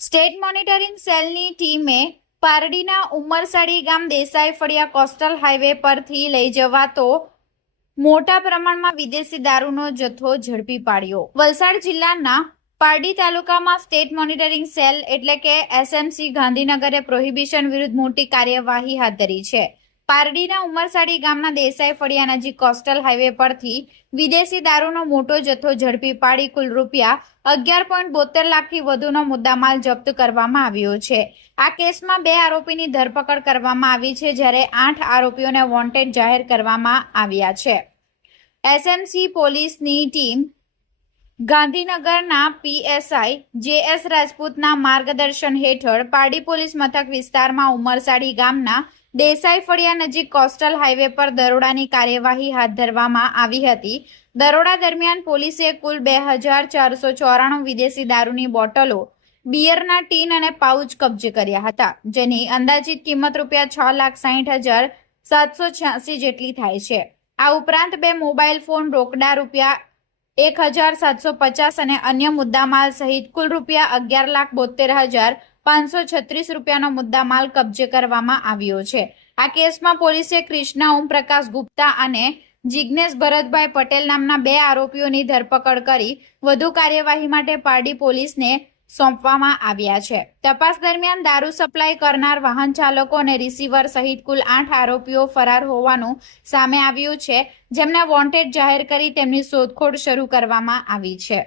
State monitoring સેલની ટીમે પારડીના ઉમરસાડી ગામ દેસાઈ ફળિયા કોસ્ટલ હાઈવે પરથી લઈ જવાતો મોટા પ્રમાણમાં વિદેશી દારૂનો જથ્થો ઝડપી પાડ્યો। વલસાડ જિલ્લાના પારડી તાલુકામાં સ્ટેટ મોનિટરિંગ સેલ એટલે કે એસએમસી ગાંધીનગરે પ્રોહિબિશન વિરુદ્ધ મોટી કાર્યવાહી હાથ ધરી છે। પારડીના ઉમરસાડી ગામના દેસાઈ ફળિયા નજીક કોસ્ટલ હાઈવે પરથી વિદેશી દારૂનો મોટો જથ્થો ઝડપી પાડી કુલ રૂપિયા 11.72 લાખથી વધુનો મુદ્દામાલ જપ્ત કરવામાં આવ્યો છે। આ કેસમાં 2 આરોપીની ધરપકડ કરવામાં આવી છે, જ્યારે 8 આરોપીઓને વોન્ટેડ જાહેર કરવામાં આવ્યા છે। એસએમસી પોલીસની ટીમ ગાંધીનગરના પીએસઆઈ જેએસ રાજપૂતના માર્ગદર્શન હેઠળ પારડી પોલીસ મથક વિસ્તારમાં ઉમરસાડી ગામના દેસાઈ ફળિયા નજીક કોસ્ટલ હાઈવે પર દરોડાની કાર્યવાહી હાથ ધરવામાં આવી હતી। દરોડા દરમિયાન પોલીસે કુલ 2494 વિદેશી દારૂની બોટલો, બિયરના ટીન અને પાઉચ કબજે કર્યા હતા, જેની અંદાજિત કિંમત રૂપિયા 6,60,786 જેટલી થાય છે। આ ઉપરાંત 2 મોબાઈલ ફોન, રોકડા રૂપિયા 1,750 અને અન્ય મુદ્દામાલ સહિત કુલ રૂપિયા 11,72,536 રૂપિયાનો મુદ્દામાલ કબજે કરવામાં આવ્યો છે। આ કેસમાં પોલીસે કૃષ્ણા ઓમપ્રકાશ ગુપ્તા અને જિગ્નેશ ભરતભાઈ પટેલ નામના 2 આરોપીઓની ધરપકડ કરી વધુ કાર્યવાહી માટે પારડી પોલીસને સોંપવામાં આવ્યા છે। તપાસ દરમિયાન દારૂ સપ્લાય કરનાર વાહન ચાલકો અને રિસીવર સહિત કુલ 8 આરોપીઓ ફરાર હોવાનું સામે આવ્યું છે, જેમને વોન્ટેડ જાહેર કરી તેમની શોધખોળ શરૂ કરવામાં આવી છે।